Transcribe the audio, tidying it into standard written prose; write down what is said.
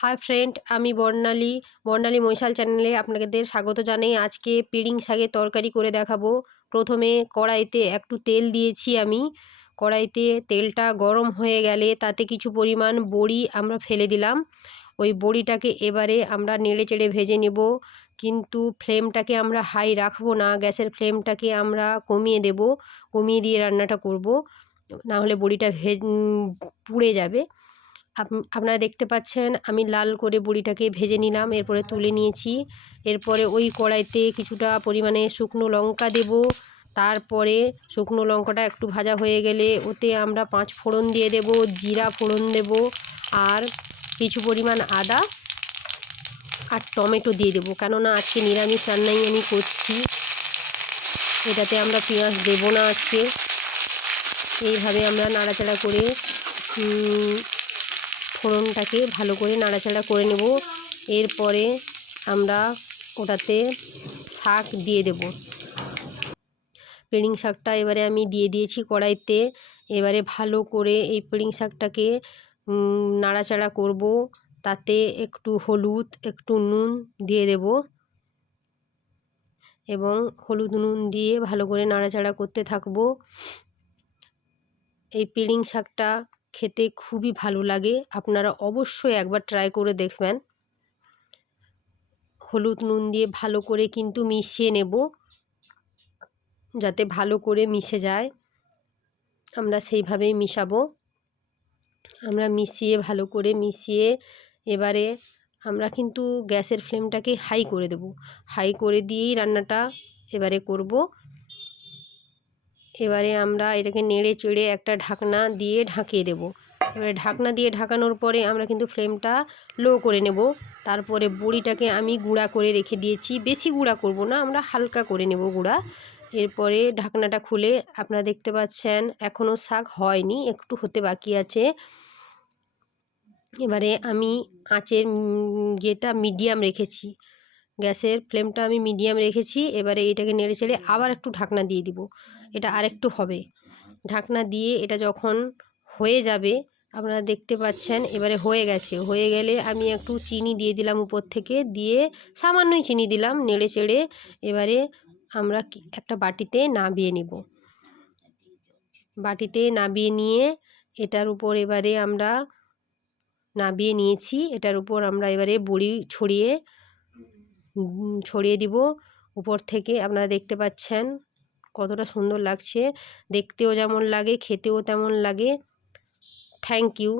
Hi friend, আমি বর্ণালী মৈশাল চ্যানেলে আপনাদের স্বাগত জানাই। আজকে পিড়িং শাকের তরকারি করে দেখাবো। প্রথমে কড়াইতে একটু তেল দিয়েছি আমি। কড়াইতে তেলটা গরম হয়ে গেলে তাতে কিছু পরিমাণ বড়ি আমরা ফেলে দিলাম। ওই বড়িটাকে এবারে আমরা নেড়ে চেড়ে ভেজে নেব, কিন্তু ফ্লেমটাকে আমরা হাই রাখবো না, গ্যাসের ফ্লেমটাকে আমরা কমিয়ে দেব। কমিয়ে দিয়ে রান্নাটা করব, না হলে বড়িটা পুড়ে যাবে। আপনারা দেখতে পাচ্ছেন আমি লাল করে বড়িটাকে ভেজে নিলাম, এরপরে তুলে নিয়েছি। এরপরে ওই কড়াইতে কিছুটা পরিমাণে শুকনো লঙ্কা দেব। তারপরে শুকনো লঙ্কাটা একটু ভাজা হয়ে গেলে ওতে আমরা 5 ফোড়ন দিয়ে দেব, জিরা ফোড়ন দেব, আর কিছু পরিমাণ আদা আর টমেটো দিয়ে দেবো, কেননা আজকে নিরামিষ রান্নাই আমি করছি। এটাতে আমরা পেঁয়াজ দেব না আজকে। এইভাবে আমরা নাড়াচাড়া করে ফোড়নটাকে ভালো করে নাড়াচাড়া করে নেব। এরপরে আমরা ওটাতে শাক দিয়ে দেব। পিড়িং শাকটা এবারে আমি দিয়ে দিয়েছি কড়াইতে। এবারে ভালো করে এই পিড়িং শাকটাকে নাড়াচাড়া করব। তাতে একটু হলুদ, একটু নুন দিয়ে দেব এবং হলুদ নুন দিয়ে ভালো করে নাড়াচাড়া করতে থাকবো। এই পিড়িং শাকটা খেতে খুবই ভালো লাগে, আপনারা অবশ্যই একবার ট্রাই করে দেখবেন। হলুদ নুন দিয়ে ভালো করে কিন্তু মিশিয়ে নেব, যাতে ভালো করে মিশে যায়। আমরা সেইভাবেই মিশাবো। আমরা ভালো করে মিশিয়ে এবারে আমরা কিন্তু গ্যাসের ফ্লেমটাকে হাই করে দেব। হাই করে দিয়েই রান্নাটা এবারে করব। এবারে আমরা এটাকে নেড়ে চেড়ে একটা ঢাকনা দিয়ে ঢাকিয়ে দেব। এবারে ঢাকনা দিয়ে ঢাকানোর পরে আমরা কিন্তু ফ্লেমটা লো করে নেব। তারপরে বড়িটাকে আমি গুঁড়া করে রেখে দিয়েছি, বেশি গুঁড়া করব না, আমরা হালকা করে নেব গুঁড়া। এরপরে ঢাকনাটা খুলে আপনারা দেখতে পাচ্ছেন এখনও শাক হয়নি, একটু হতে বাকি আছে। এবারে আমি আঁচের ইয়েটা মিডিয়াম রেখেছি, গ্যাসের ফ্লেমটা আমি মিডিয়াম রেখেছি। এবারে এটাকে নেড়ে চেড়ে আবার একটু ঢাকনা দিয়ে দিব, এটা আরেকটু হবে। ঢাকনা দিয়ে এটা যখন হয়ে যাবে আপনারা দেখতে পাচ্ছেন এবারে হয়ে গেছে। হয়ে গেলে আমি একটু চিনি দিয়ে দিলাম উপর থেকে, দিয়ে সামান্যই চিনি দিলাম, নেড়ে চেড়ে এবারে আমরা একটা বাটিতে নামিয়ে নিব। বাটিতে নামিয়ে নিয়ে এটার উপর এবারে আমরা নামিয়ে নিয়েছি, এটার উপর আমরা এবারে বড়ি ছড়িয়ে দিব উপর থেকে। আপনারা দেখতে পাচ্ছেন কতটা সুন্দর লাগছে, দেখতেও যেমন লাগে খেতেও তেমন লাগে। Thank you.